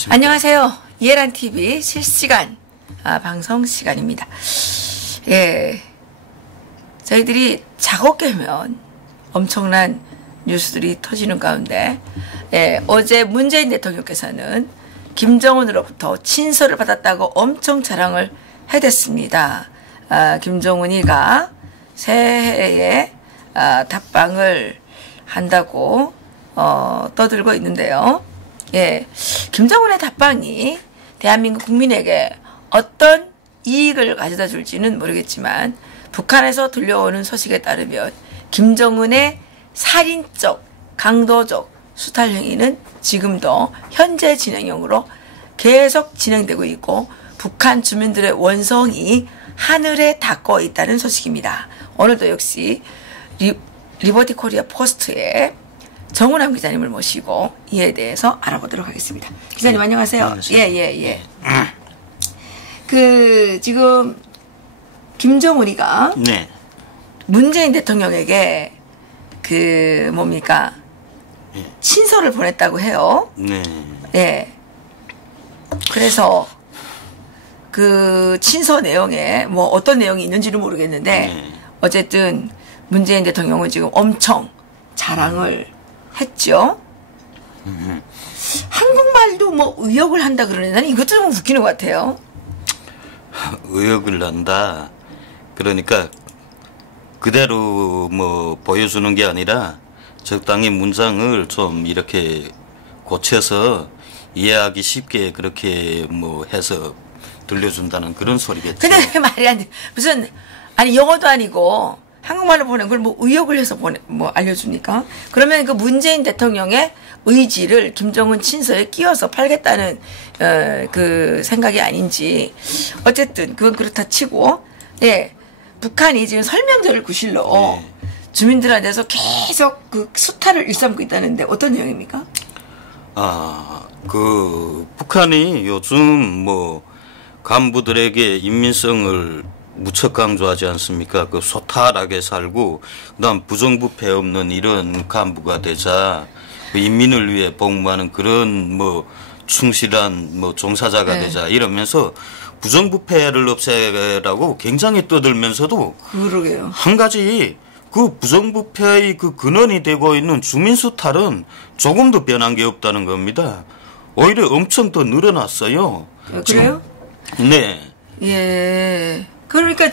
안녕하십니까. 안녕하세요. 이해란 TV 실시간 방송 시간입니다. 예, 저희들이 작업 깨면 엄청난 뉴스들이 터지는 가운데, 예, 어제 문재인 대통령께서는 김정은으로부터 친서를 받았다고 엄청 자랑을 해댔습니다. 김정은이가 새해에 답방을 한다고 떠들고 있는데요. 예, 김정은의 답방이 대한민국 국민에게 어떤 이익을 가져다 줄지는 모르겠지만, 북한에서 들려오는 소식에 따르면 김정은의 살인적, 강도적 수탈 행위는 지금도 현재 진행형으로 계속 진행되고 있고, 북한 주민들의 원성이 하늘에 닿고 있다는 소식입니다. 오늘도 역시 리버티 코리아 포스트에 정운남 기자님을 모시고 이에 대해서 알아보도록 하겠습니다. 기자님, 네. 안녕하세요. 예. 지금 김정은이가 네. 문재인 대통령에게 친서를 보냈다고 해요. 네. 예. 그래서 그 친서 내용에 뭐 어떤 내용이 있는지는 모르겠는데, 네. 어쨌든 문재인 대통령은 지금 엄청 자랑을 했죠. 한국말도 뭐 의역을 한다 그러는데, 나는 이것도 좀 웃기는 것 같아요. 의역을 한다. 그러니까 그대로 뭐 보여주는 게 아니라 적당히 문장을 좀 이렇게 고쳐서 이해하기 쉽게 그렇게 뭐 해서 들려준다는 그런 소리겠죠. 근데 말이 안 돼. 무슨, 아니, 영어도 아니고 한국말로 보낸 걸 뭐 의역을 해서 알려줍니까? 그러면 그 문재인 대통령의 의지를 김정은 친서에 끼워서 팔겠다는 그 생각이 아닌지. 어쨌든 그건 그렇다 치고, 예, 북한이 지금 설명절을 구실로 네. 주민들한테서 계속 그 수탈을 일삼고 있다는데 어떤 내용입니까? 북한이 요즘 뭐 간부들에게 인민성을 무척 강조하지 않습니까? 그 소탈하게 살고, 그다음 부정부패 없는 이런 간부가 되자, 그 인민을 위해 복무하는 그런 뭐 충실한 뭐 종사자가 네. 되자 이러면서 부정부패를 없애라고 굉장히 떠들면서도, 그러게요. 한 가지 그 부정부패의 그 근원이 되고 있는 주민수탈은 조금도 변한 게 없다는 겁니다. 오히려 엄청 더 늘어났어요. 그래요? 네. 예. 그러니까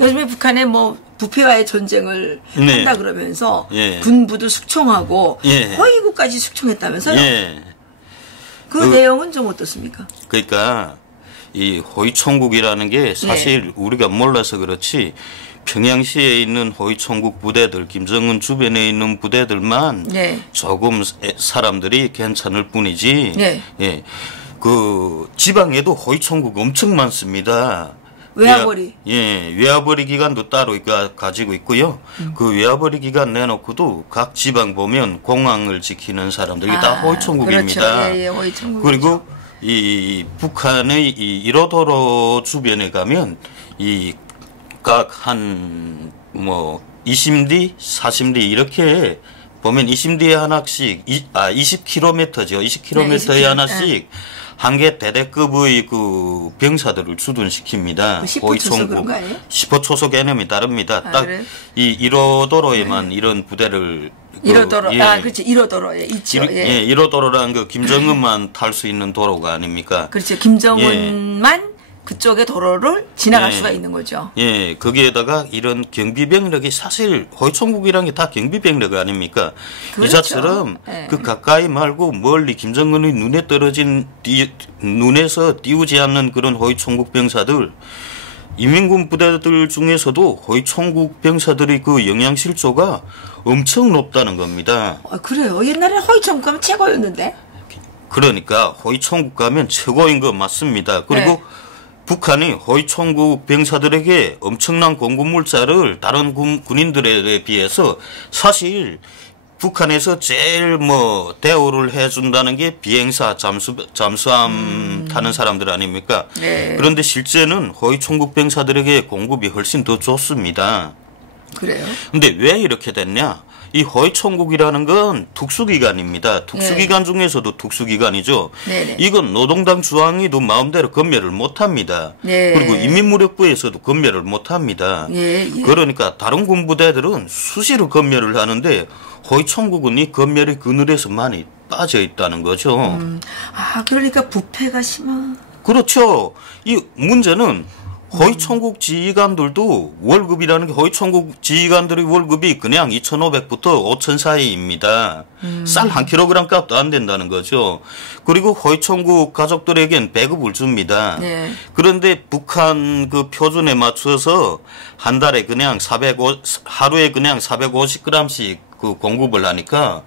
요즘에 북한에 뭐 부패와의 전쟁을 네. 한다 그러면서 예. 군부도 숙청하고 예. 허위구까지 숙청했다면서요? 예. 그 내용은 좀 어떻습니까? 그러니까 이 호위총국이라는 게 사실 우리가 몰라서 그렇지, 평양시에 있는 호위총국 부대들, 김정은 주변에 있는 부대들만 조금 사람들이 괜찮을 뿐이지, 그 지방에도 호위총국 엄청 많습니다. 외화벌이. 외화벌이 기관도 따로 가지고 있고요. 그 외화벌이 기관 내놓고도 각 지방 보면 공항을 지키는 사람들이 다 호위총국입니다. 그렇죠. 호위총국이죠. 그리고 이 북한의 이 1호도로 주변에 가면 이 각 한 뭐 20리, 40리 이렇게 보면 20리에 하나씩 20km죠. 20km에 하나씩 한 개 대대급의 그 병사들을 주둔시킵니다. 10호 초소 그런 거 아니에요? 10호 초소 개념이 다릅니다. 딱 이 1호도로에만 이런 부대를 1호도로, 그렇지. 1호도로에 있죠. 1호도로란 그 김정은만 탈 수 있는 도로가 아닙니까? 그렇죠. 김정은만 그쪽의 도로를 지나갈 수가 있는 거죠. 예, 거기에다가 이런 경비병력이, 사실 호위총국이란 게 다 경비병력 아닙니까? 그렇죠. 이자처럼 그 가까이 말고 멀리 김정은의 눈에서 띄우지 않는 그런 호위총국 병사들, 인민군 부대들 중에서도 호위총국 병사들의 그 영양실조가 엄청 높다는 겁니다. 그래요? 옛날에 호위총국 가면 최고였는데? 그러니까 호위총국 가면 최고인 거 맞습니다. 그리고 북한이 호위총국 병사들에게 엄청난 공급물자를 다른 군인들에 비해서, 사실 북한에서 제일 뭐 대우를 해준다는 게 비행사 잠수함 타는 사람들 아닙니까? 그런데 실제는 호위총국 병사들에게 공급이 훨씬 더 좋습니다. 그래요? 근데 왜 이렇게 됐냐? 이 허위청구이라는 건 특수기관입니다. 특수기관 중에서도 특수기관이죠. 네네. 이건 노동당 주항의도 마음대로 검열을 못합니다. 네. 그리고 인민무력부에서도 검열을 못합니다. 예, 예. 그러니까 다른 군부대들은 수시로 검열을 하는데 허위청구는 이 검열의 그늘에서 많이 빠져 있다는 거죠. 그러니까 부패가 심한. 그렇죠. 이 문제는 허위청구 지휘관들도 월급이라는 게 허위청구 지휘관들의 월급이 그냥 2,500부터 5,000 사이입니다. 쌀 한 킬로그램 값도 안 된다는 거죠. 그리고 허위청구 가족들에겐 배급을 줍니다. 네. 그런데 북한 그 표준에 맞춰서 한 달에 그냥 하루에 그냥 450g씩 그 공급을 하니까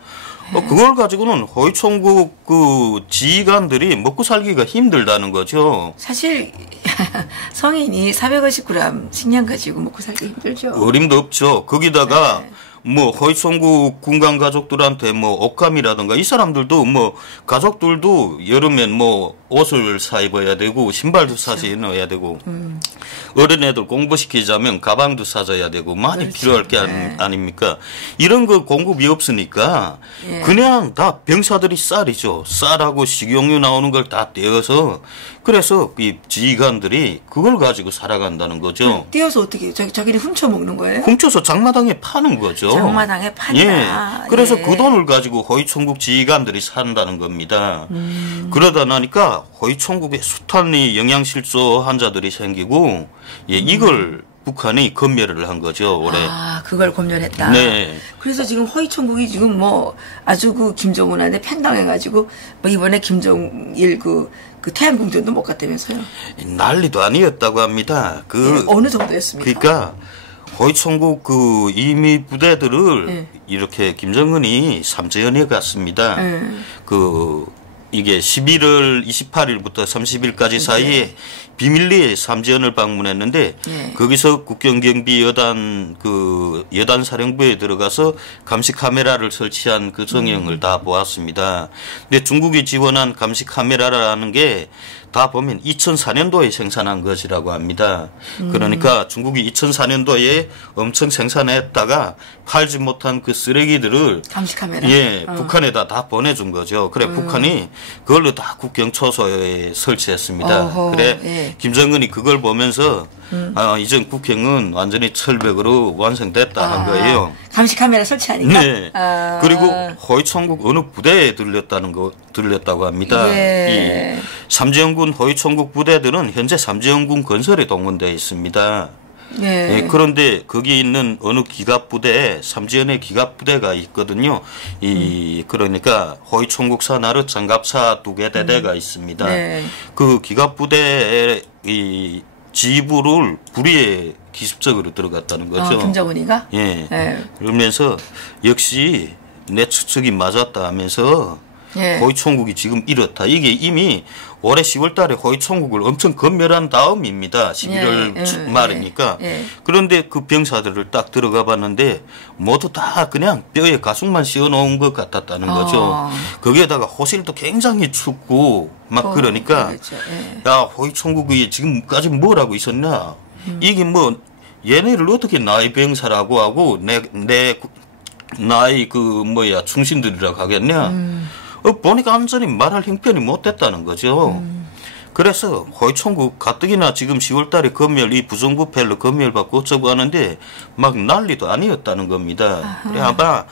그걸 가지고는 허위청구 그 지휘관들이 먹고 살기가 힘들다는 거죠. 사실 성인이 450g 식량 가지고 먹고 살기 힘들죠. 어림도 없죠. 거기다가 네. 뭐 허위청구 군관 가족들한테 뭐 옷감이라든가 이 사람들도 뭐 가족들도 여름엔 뭐 옷을 사 입어야 되고 신발도 그렇죠. 사서 넣어야 되고 어린애들 공부시키자면 가방도 사줘야 되고 많이 그렇죠. 필요할 게 네. 아닙니까? 이런 거 공급이 없으니까 예. 그냥 다 병사들이 쌀이죠. 쌀하고 식용유 나오는 걸 다 떼어서 그래서 이 지휘관들이 그걸 가지고 살아간다는 거죠. 띄어서 어떻게 자기는 훔쳐 먹는 거예요? 훔쳐서 장마당에 파는 거죠. 장마당에 판다. 예. 그래서 예. 그 돈을 가지고 허위청국 지휘관들이 산다는 겁니다. 그러다 나니까 허위청국에 숱한 영양실조 환자들이 생기고 이걸 북한이 검열을 한 거죠, 올해. 그걸 검열했다. 네. 그래서 지금 허위청국이 지금 뭐 아주 그 김정은한테 편당해가지고 뭐 이번에 김정일 그 태양궁전도 못 갔다면서요. 난리도 아니었다고 합니다. 네, 어느 정도였습니까? 그러니까 허위청국 그 이미 부대들을 네. 이렇게 김정은이 삼재연에 갔습니다. 이게 11월 28일부터 30일까지 사이에 비밀리에 삼지연을 방문했는데 네. 거기서 국경경비 여단 사령부에 들어가서 감시 카메라를 설치한 그 정형을 다 보았습니다. 근데 중국이 지원한 감시 카메라라는 게 다 보면 2004년도에 생산한 것이라고 합니다. 그러니까 중국이 2004년도에 엄청 생산했다가 팔지 못한 그 쓰레기들을 감시 카메라. 예, 북한에다 다 보내준 거죠. 그래 북한이 그걸로 다 국경초소에 설치했습니다. 어허, 그래 예. 김정은이 그걸 보면서 이전 국경은 완전히 철벽으로 완성됐다 한 거예요. 감시 카메라 설치하니까. 네. 그리고 허위청국 어느 부대에 들렸다고 합니다. 예. 이 삼지연군 허위청국 부대들은 현재 삼지연군 건설에 동원되어 있습니다. 예. 예, 그런데 거기 있는 어느 기갑부대에 삼지연의 기갑부대가 있거든요. 그러니까 허위청국 산하로 장갑사 2개 대대가 있습니다. 네. 그 기갑부대의 이 지부를 불의에 기습적으로 들어갔다는 거죠. 김정은이가? 예. 예. 그러면서 역시 내 추측이 맞았다 하면서 예. 허위청국이 지금 이렇다. 이게 이미 올해 10월 달에 허위청국을 엄청 검열한 다음입니다. 11월 말이니까. 예. 그런데 그 병사들을 딱 들어가 봤는데 모두 다 그냥 뼈에 가죽만 씌워놓은 것 같았다는 거죠. 거기에다가 호실도 굉장히 춥고 막 그러니까 그렇죠. 예. 야 허위청국이 지금까지 뭘 하고 있었냐. 이게 뭐 얘네를 어떻게 나이 병사라고 하고 내 나이 충신들이라고 하겠냐. 보니까 완전히 말할 형편이 못 됐다는 거죠. 그래서 허위청국 가뜩이나 지금 10월 달에 이 부정부패로 검열받고 어쩌고 하는데 막 난리도 아니었다는 겁니다. 그래 아마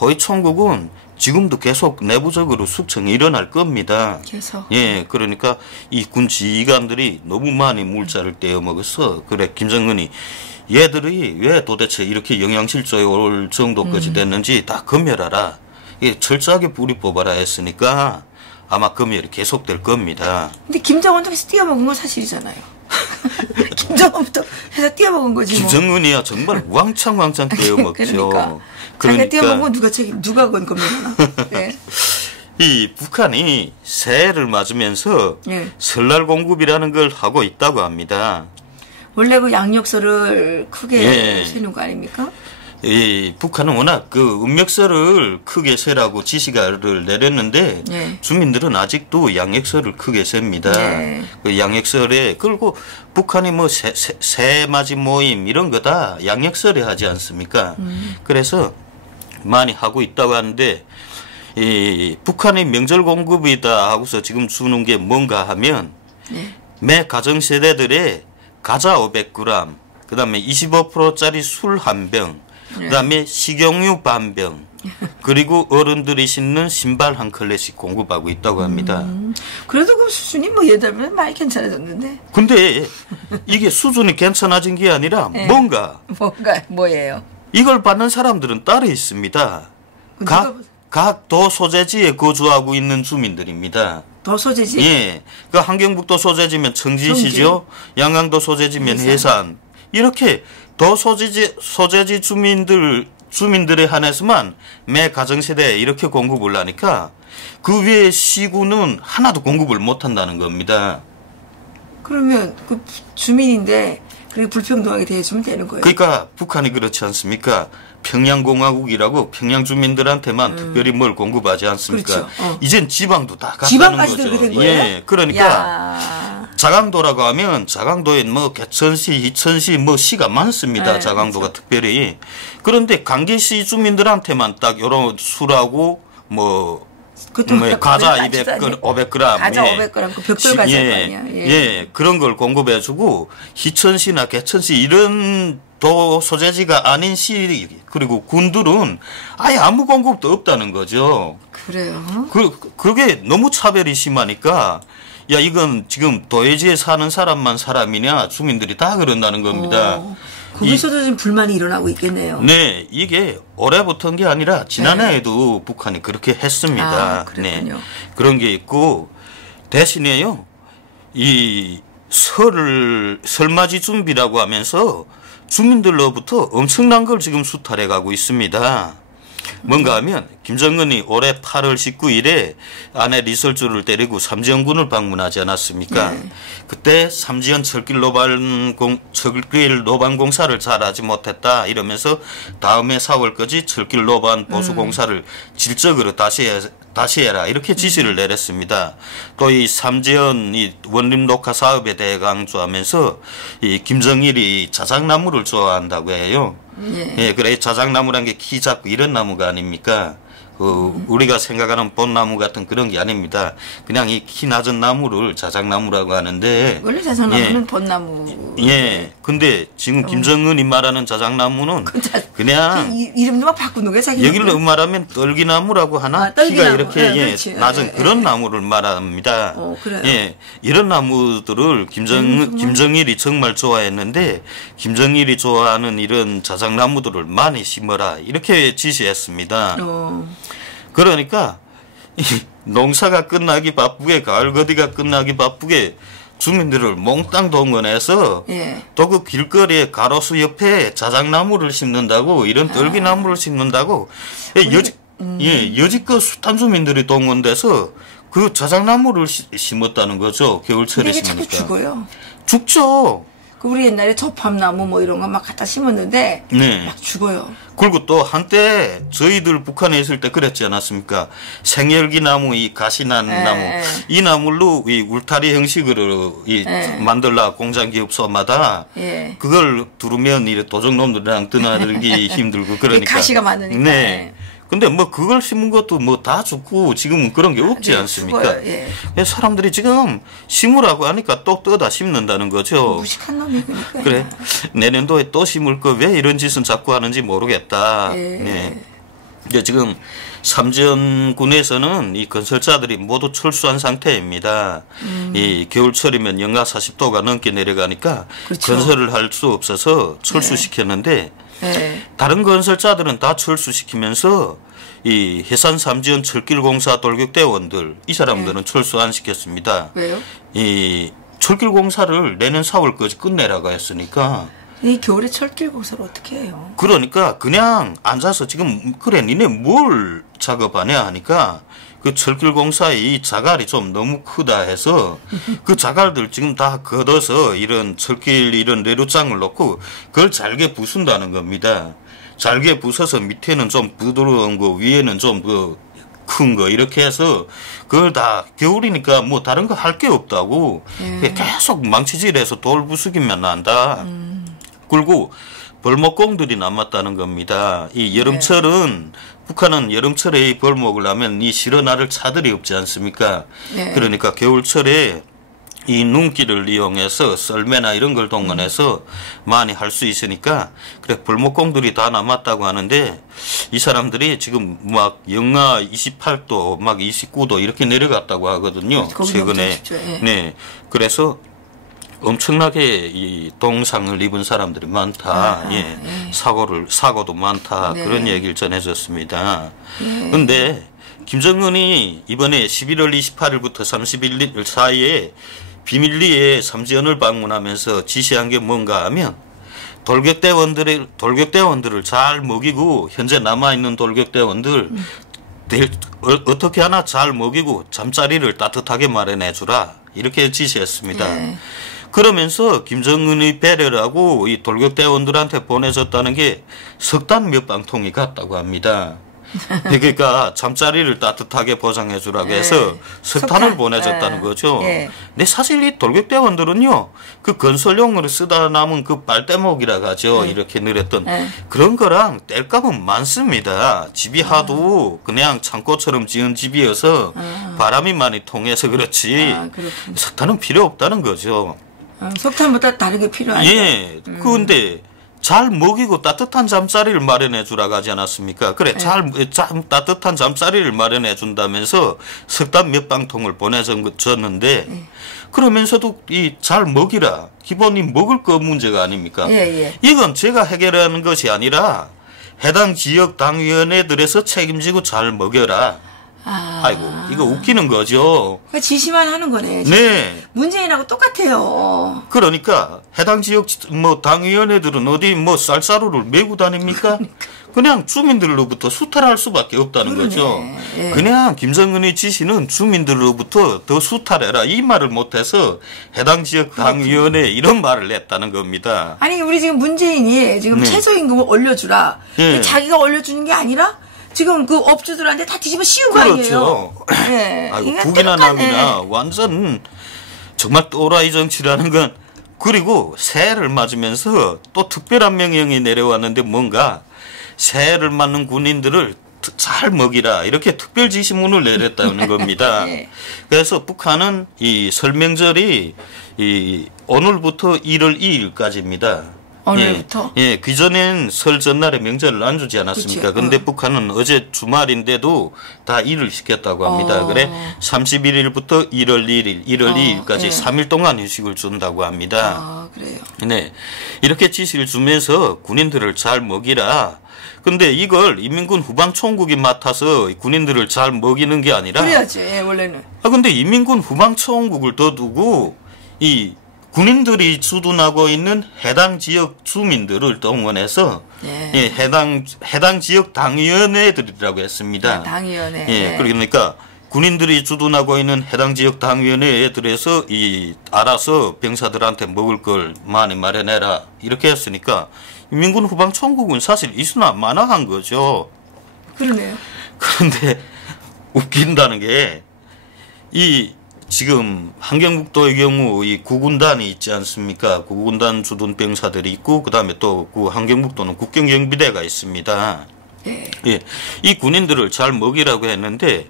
허위청국은 지금도 계속 내부적으로 숙청이 일어날 겁니다. 계속. 예, 그러니까 이 군 지휘관들이 너무 많이 물자를 떼어먹어서 그래 김정은이 얘들이 왜 도대체 이렇게 영양실조에 올 정도까지 됐는지 다 검열하라. 철저하게 뿌리 뽑아라 했으니까 아마 검열이 계속될 겁니다. 근데 김정은도 해서 띄어먹은 건 사실이잖아요. 김정은부터 해서 띄어먹은 거지. 김정은이야 정말 왕창 떼어먹죠. 자기가 띄어먹은 건 누가 그건 검열하나. 네. 이 북한이 새해를 맞으면서 네. 설날 공급이라는 걸 하고 있다고 합니다. 원래 그 양력서를 크게 예. 세는 거 아닙니까? 이 북한은 워낙 그 음력서를 크게 세라고 지시를 내렸는데 네. 주민들은 아직도 양력서를 크게 셉니다. 네. 그 양력설에 그리고 북한이 뭐 새맞이 모임 이런 거 다 양력설에 하지 않습니까? 그래서 많이 하고 있다고 하는데 이 북한의 명절 공급이다 하고서 지금 주는 게 뭔가 하면 네. 매 가정 세대들의 과자 500g, 그다음에 25%짜리 술 한 병, 그다음에 식용유 반 병, 그리고 어른들이 신는 신발 한 컬레씩 공급하고 있다고 합니다. 그래도 그 수준이 뭐 예전보다 많이 괜찮아졌는데. 근데 이게 수준이 괜찮아진 게 아니라 네. 뭔가 뭐예요? 이걸 받는 사람들은 따로 있습니다. 각 도 소재지에 거주하고 있는 주민들입니다. 도 소재지? 예. 그 한경북도 소재지면 청지시죠. 양강도 소재지면 해산. 이렇게 도 소재지 주민들에 한해서만 매 가정세대에 이렇게 공급을 하니까 그 외에 시군은 하나도 공급을 못 한다는 겁니다. 그러면 그 주민인데 그리고 불평등하게 대해주면 되는 거예요. 그러니까 북한이 그렇지 않습니까? 평양공화국이라고 평양 주민들한테만 특별히 뭘 공급하지 않습니까? 그렇죠. 이젠 지방도 다 가는 지방까지도 거죠. 그렇게 된 거예요? 예, 그러니까 야. 자강도라고 하면 자강도엔 뭐 개천시, 이천시 뭐 시가 많습니다. 네, 자강도가 그렇죠. 특별히. 그런데 강계시 주민들한테만 딱 이런 술하고 뭐 과자 500g, 과자 500g, 그 벽돌 과자 아니야. 예, 그런 걸 공급해주고 희천시나 개천시 이런 도 소재지가 아닌 시 그리고 군들은 아예 아무 공급도 없다는 거죠. 그래요. 그게 너무 차별이 심하니까 야 이건 지금 도해지에 사는 사람만 사람이냐 주민들이 다 그런다는 겁니다. 거기서도 지금 불만이 일어나고 있겠네요. 네, 이게 올해부터인 게 아니라 지난해에도 북한이 그렇게 했습니다. 그렇군요. 네, 그런 게 있고 대신에요 이 설맞이 준비라고 하면서 주민들로부터 엄청난 걸 지금 수탈해 가고 있습니다. 뭔가 하면 김정은이 올해 8월 19일에 아내 리설주를 데리고 삼지연군을 방문하지 않았습니까? 네. 그때 삼지연 철길 노반 공사를 잘하지 못했다 이러면서 다음해 4월까지 철길 노반 보수 공사를 질적으로 다시 해라 이렇게 지시를 내렸습니다. 또 이 삼지연 이 원림 녹화 사업에 대해 강조하면서 이 김정일이 자작나무를 좋아한다고 해요. 예, 그래 자작나무란 게 키 작고 이런 나무가 아닙니까? 우리가 생각하는 벚나무 같은 그런 게 아닙니다. 그냥 이 키 낮은 나무를 자작나무라고 하는데. 원래 자작나무는 벚나무. 예. 근데 지금 김정은이 말하는 자작나무는 그냥 이름도 막 바꾸는 거야 자기. 여기를 말하면 떨기나무라고 하나? 키가 이렇게 낮은 그런 나무를 말합니다. 그래요. 예. 이런 나무들을 김정일이 정말 좋아했는데 김정일이 좋아하는 이런 자작나무들을 많이 심어라 이렇게 지시했습니다. 그러니까 농사가 끝나기 바쁘게 가을 거디가 끝나기 바쁘게 주민들을 몽땅 동원해서 또 그 길거리에 가로수 옆에 자작나무를 심는다고 이런 떨기나무를 심는다고 여지껏 숱한 주민들이 동원돼서 그 자작나무를 심었다는 거죠. 겨울철에 이게 심으니까. 자꾸 죽어요. 죽죠. 그 우리 옛날에 저팜나무 뭐 이런 거 막 갖다 심었는데 막 죽어요. 그리고 또 한때 저희들 북한에 있을 때 그랬지 않았습니까? 생열기 나무, 이 가시난 나무, 이 나물로 이 울타리 형식으로 만들라 공장기업소마다 그걸 두르면 이 도적놈들이랑 드나들기 힘들고 그러니까. 가시가 많으니까. 네. 근데 뭐 그걸 심은 것도 뭐 다 죽고 지금은 그런 게 없지 않습니까? 사람들이 지금 심으라고 하니까 또 떠다 심는다는 거죠. 무식한 놈이 그러니까. 그래. 내년도에 또 심을 거 왜 이런 짓은 자꾸 하는지 모르겠다. 네. 이제 지금 삼지연군에서는 이 건설자들이 모두 철수한 상태입니다. 이 겨울철이면 영하 40도가 넘게 내려가니까 그렇죠. 건설을 할 수 없어서 철수시켰는데 다른 건설자들은 다 철수시키면서 이 해산 삼지연 철길공사 돌격대원들 이 사람들은 철수 안 시켰습니다. 왜요? 이 철길공사를 내년 4월까지 끝내라고 했으니까. 이 겨울에 철길공사를 어떻게 해요? 그러니까 그냥 앉아서 지금 그래 니네 뭘 작업하냐 하니까 그 철길공사의 이 자갈이 좀 너무 크다 해서 그 자갈들 지금 다 걷어서 이런 철길 이런 레로장을 놓고 그걸 잘게 부순다는 겁니다. 잘게 부숴서 밑에는 좀 부드러운 거 위에는 좀 큰 거 이렇게 해서 그걸 다 겨울이니까 뭐 다른 거 할 게 없다고 계속 망치질해서 돌 부수기만 난다. 그리고 벌목공들이 남았다는 겁니다. 이 여름철은 북한은 여름철에 이 벌목을 하면 이 실어나를 차들이 없지 않습니까? 네. 그러니까 겨울철에 이 눈길을 이용해서 썰매나 이런 걸 동원해서 많이 할 수 있으니까 그래 벌목공들이 다 남았다고 하는데 이 사람들이 지금 막 영하 28도 막 29도 이렇게 내려갔다고 하거든요. 최근에. 네. 그래서 엄청나게 이 동상을 입은 사람들이 많다. 예. 사고도 많다. 네. 그런 얘기를 전해졌습니다. 그런데 김정은이 이번에 11월 28일부터 30일 사이에 비밀리에 삼지연을 방문하면서 지시한 게 뭔가 하면 돌격대원들을 잘 먹이고 현재 남아있는 돌격대원들 어떻게 하나 잘 먹이고 잠자리를 따뜻하게 마련해 주라 이렇게 지시했습니다. 네. 그러면서 김정은의 배려를 하고 이 돌격대원들한테 보내줬다는 게 석탄 몇 방통이 갔다고 합니다. 그러니까 잠자리를 따뜻하게 보장해 주라고 해서 석탄을 보내줬다는 거죠. 근데 사실 이 돌격대원들은요, 그 건설용으로 쓰다 남은 그 빨대목이라고 하죠. 이렇게 늘었던 그런 거랑 뗄감은 많습니다. 집이 하도 그냥 창고처럼 지은 집이어서 바람이 많이 통해서 그렇지 석탄은 필요 없다는 거죠. 석탄보다 다른 게 필요하죠. 예. 그런데 잘 먹이고 따뜻한 잠자리를 마련해 주라고 하지 않았습니까? 그래, 따뜻한 잠자리를 마련해 준다면서 석탄 몇 방통을 보내줬는데, 그러면서도 이 잘 먹이라. 기본이 먹을 거 문제가 아닙니까? 이건 제가 해결하는 것이 아니라 해당 지역 당위원회들에서 책임지고 잘 먹여라. 아이고, 이거 웃기는 거죠. 그러니까 지시만 하는 거네. 네. 문재인하고 똑같아요. 그러니까 해당 지역 당위원회들은 어디 쌀가루를 메고 다닙니까? 그냥 주민들로부터 수탈할 수밖에 없다는 거죠. 그냥 김정은의 지시는 주민들로부터 더 수탈해라 이 말을 못해서 해당 지역 당위원회 이런 말을 했다는 겁니다. 아니 우리 지금 문재인이 지금 최저임금을 올려주라. 자기가 올려주는 게 아니라 지금 그 업주들한테 다 뒤집어 씌운 거 아니에요? 아이고, 북이나 남이나 완전 정말 또라이 정치라는 건. 그리고 새해를 맞으면서 또 특별한 명령이 내려왔는데 뭔가 새해를 맞는 군인들을 잘 먹이라 이렇게 특별 지시문을 내렸다는 겁니다. 그래서 북한은 이 설명절이 오늘부터 1월 2일까지입니다. 오늘부터? 그전엔 설 전날에 명절을 안 주지 않았습니까? 그런데 북한은 어제 주말인데도 다 일을 시켰다고 합니다. 그래 31일부터 1월 1일, 1월 2일까지 3일 동안 휴식을 준다고 합니다. 그래요? 네. 이렇게 지시를 주면서 군인들을 잘 먹이라. 근데 이걸 인민군 후방총국이 맡아서 군인들을 잘 먹이는 게 아니라. 그래야지, 원래는. 근데 인민군 후방총국을 더 두고 이 군인들이 주둔하고 있는 해당 지역 주민들을 동원해서 해당 지역 당위원회들이라고 했습니다. 당위원회. 그러니까 군인들이 주둔하고 있는 해당 지역 당위원회들에서 알아서 병사들한테 먹을 걸 많이 마련해라 이렇게 했으니까 인민군 후방총국은 사실 이수나 마나한 거죠. 그러네요. 그런데 웃긴다는 게 지금 함경북도의 경우 이 구군단이 있지 않습니까? 구군단 주둔 병사들이 있고 그다음에 또 그 함경북도는 국경경비대가 있습니다. 이 군인들을 잘 먹이라고 했는데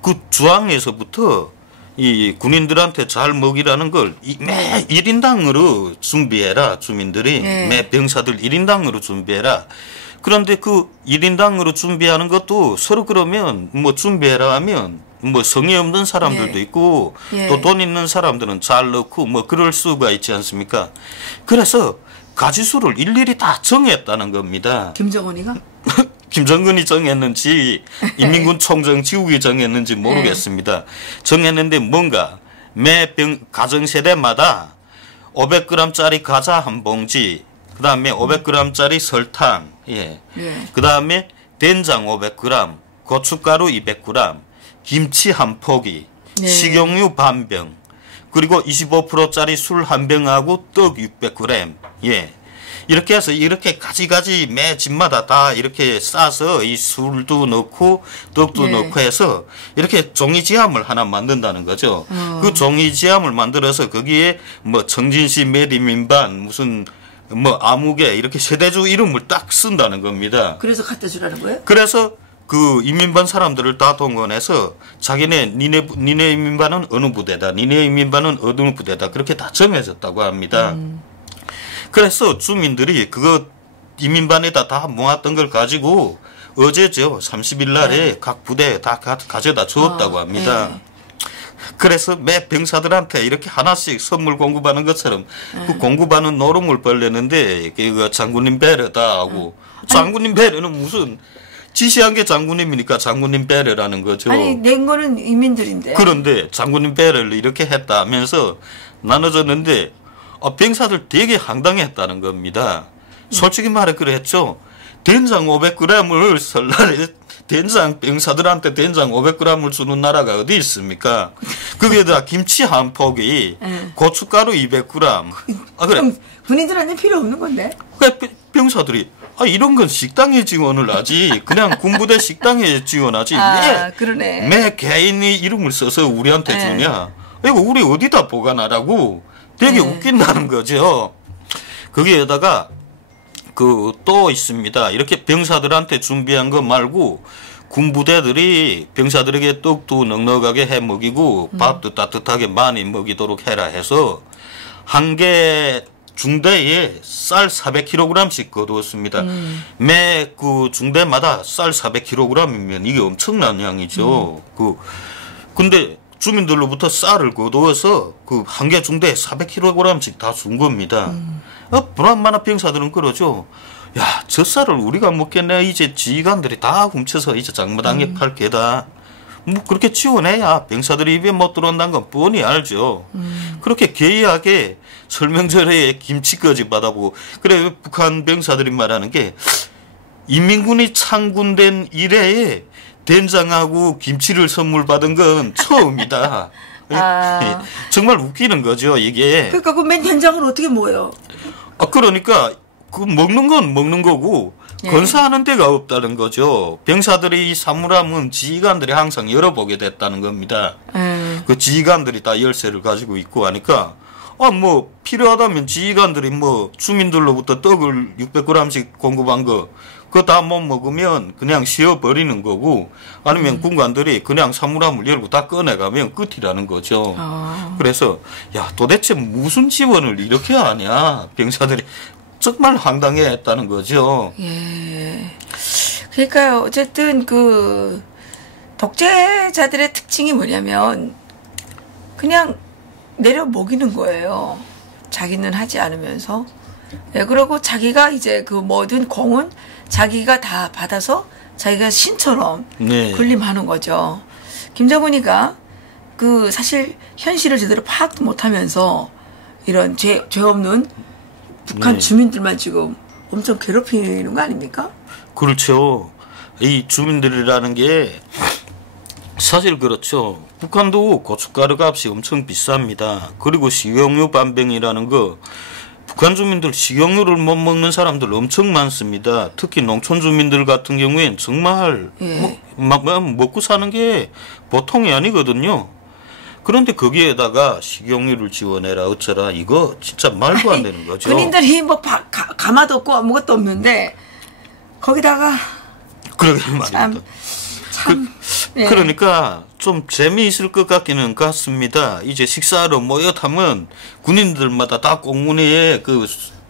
그 주항에서부터 이 군인들한테 잘 먹이라는 걸 매 1인당으로 준비해라. 주민들이 매 병사들 1인당으로 준비해라. 그런데 그 1인당으로 준비하는 것도 서로 그러면 준비해라 하면 성의 없는 사람들도 있고 또 돈 있는 사람들은 잘 넣고 그럴 수가 있지 않습니까? 그래서 가지수를 일일이 다 정했다는 겁니다. 김정은이가? 김정은이 정했는지 인민군 총정 지국이 정했는지 모르겠습니다. 정했는데 뭔가 매 가정세대마다 500g짜리 과자 한 봉지, 그 다음에 500g짜리 설탕, 그 다음에 된장 500g, 고춧가루 200g, 김치 한 포기, 식용유 반 병, 그리고 25%짜리 술 한 병하고 떡 600g, 이렇게 해서 이렇게 가지가지 매 집마다 다 이렇게 싸서 이 술도 넣고 떡도 넣고 해서 이렇게 종이지함을 하나 만든다는 거죠. 그 종이지함을 만들어서 거기에 청진시 매리민반 무슨 뭐 아무개 이렇게 세대주 이름을 딱 쓴다는 겁니다. 그래서 갖다 주라는 거예요? 그래서 그 인민반 사람들을 다 동원해서 자기네 니네 인민반은 어느 부대다, 니네 인민반은 어느 부대다 그렇게 다 정해졌다고 합니다. 그래서 주민들이 그거 인민반에다 다 모았던 걸 가지고 어제죠 30일 날에 각 부대에 다 가져다 주었다고 합니다. 그래서 매 병사들한테 이렇게 하나씩 선물 공급하는 것처럼 그 공급하는 노름을 벌렸는데 그 장군님 배려다 하고 장군님 배려는 무슨 지시한 게 장군님이니까 장군님 배려라는 거죠. 아니 낸 거는 인민들인데. 그런데 장군님 배려를 이렇게 했다 하면서 나눠졌는데 병사들 되게 황당했다는 겁니다. 솔직히 말해 그랬죠. 된장 500g을 설날에 된장 병사들한테 된장 500g을 주는 나라가 어디 있습니까? 그게다 김치 한 포기, 고춧가루 200g. 아 그래. 그럼 군인들한테 필요 없는 건데? 병사들이 이런 건 식당에 지원을 하지. 그냥 군부대 식당에 지원하지. 그러네. 매 개인의 이름을 써서 우리한테 주냐? 이거 우리 어디다 보관하라고? 되게 웃긴다는 거죠. 거기에다가 또 있습니다. 이렇게 병사들한테 준비한 거 말고 군부대들이 병사들에게 떡도 넉넉하게 해 먹이고 밥도 따뜻하게 많이 먹이도록 해라 해서 한 개 중대에 쌀 400kg씩 거두었습니다. 매 그 중대마다 쌀 400kg이면 이게 엄청난 양이죠. 근데 주민들로부터 쌀을 거두어서 그 한 개 중대에 400kg씩 다 준 겁니다. 불안만한 병사들은 그러죠. 야, 저 쌀을 우리가 먹겠네. 이제 지휘관들이 다 훔쳐서 이제 장마당에 팔 게다. 뭐 그렇게 지원해야 병사들이 입에 못 들어온다는 건 뻔히 알죠. 그렇게 개의하게 설명절에 김치까지 받아보고 그래 북한 병사들이 말하는 게 인민군이 창군된 이래에 된장하고 김치를 선물 받은 건 처음이다. 정말 웃기는 거죠 이게. 그러니까 그 맨 된장을 어떻게 먹어요? 그러니까 그 먹는 건 먹는 거고 건사하는 데가 없다는 거죠. 병사들이 이 사물함은 지휘관들이 항상 열어보게 됐다는 겁니다. 그 지휘관들이 다 열쇠를 가지고 있고 하니까 뭐 필요하다면 지휘관들이 뭐 주민들로부터 떡을 600g씩 공급한 거 그거 다 못 먹으면 그냥 쉬어버리는 거고 아니면 군관들이 그냥 사물함을 열고 다 꺼내가면 끝이라는 거죠. 그래서 야 도대체 무슨 지원을 이렇게 하냐 병사들이 정말 황당해했다는 거죠. 예. 그러니까 어쨌든 그 독재자들의 특징이 뭐냐면 그냥 내려 먹이는 거예요. 자기는 하지 않으면서. 그러고 자기가 이제 그 모든 공은 자기가 다 받아서 자기가 신처럼 군림하는 거죠. 김정은이가 그 사실 현실을 제대로 파악도 못하면서 이런 죄 없는 북한 주민들만 지금 엄청 괴롭히는 거 아닙니까? 그렇죠. 이 주민들이라는 게 사실 그렇죠. 북한도 고춧가루 값이 엄청 비쌉니다. 그리고 식용유 반병이라는 거 북한 주민들 식용유를 못 먹는 사람들 엄청 많습니다. 특히 농촌 주민들 같은 경우엔 정말 먹고 사는 게 보통이 아니거든요. 그런데 거기에다가 식용유를 지원해라 어쩌라 이거 진짜 말도 안 되는 거죠. 군인들이 뭐 가마도 없고 아무것도 없는데 거기다가 그러게 말입니다. 그러니까 좀 재미있을 것 같기는 같습니다. 이제 식사하러 모여타면 군인들마다 다 꽁무니에 그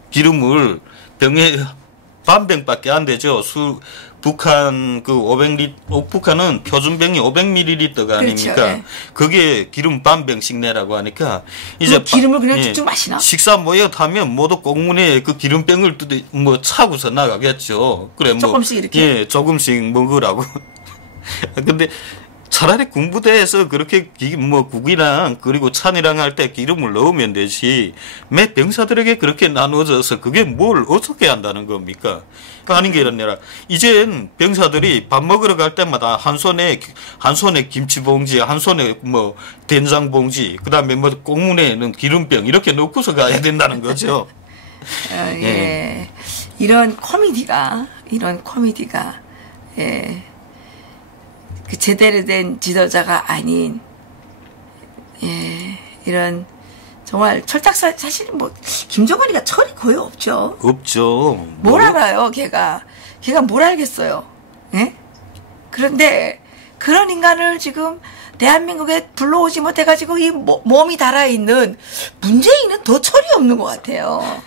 기름을 병에 반병밖에 안 되죠. 북한 그 500리 북한은 표준병이 500ml가 아닙니까? 그렇죠, 네. 그게 기름 반병씩 내라고 하니까 이제 기름을 그냥 쭉쭉 마시나? 식사 모여 타면 모두 꽁무니에 그 기름병을 뭐 차고서 나가겠죠. 그래 뭐 조금씩 이렇게 조금씩 먹으라고. 근데 차라리 군부대에서 그렇게 뭐 국이랑 그리고 찬이랑 할 때 기름을 넣으면 되지 매 병사들에게 그렇게 나누어져서 그게 뭘 어떻게 한다는 겁니까? 아닌 게 아니라 이젠 병사들이 밥 먹으러 갈 때마다 한 손에 김치 봉지, 한 손에 뭐 된장 봉지, 그다음에 뭐 꽁무니에는 기름병 이렇게 넣고서 가야 된다는 거죠. 예. 이런 코미디가 그 제대로 된 지도자가 아닌 이런 정말 철딱서 사실 뭐 김정은이가 철이 거의 없죠. 없죠. 뭘 알아요, 걔가 뭘 알겠어요. 예? 그런데 그런 인간을 지금 대한민국에 불러오지 못해가지고 이 몸이 달아있는 문재인은 더 철이 없는 것 같아요.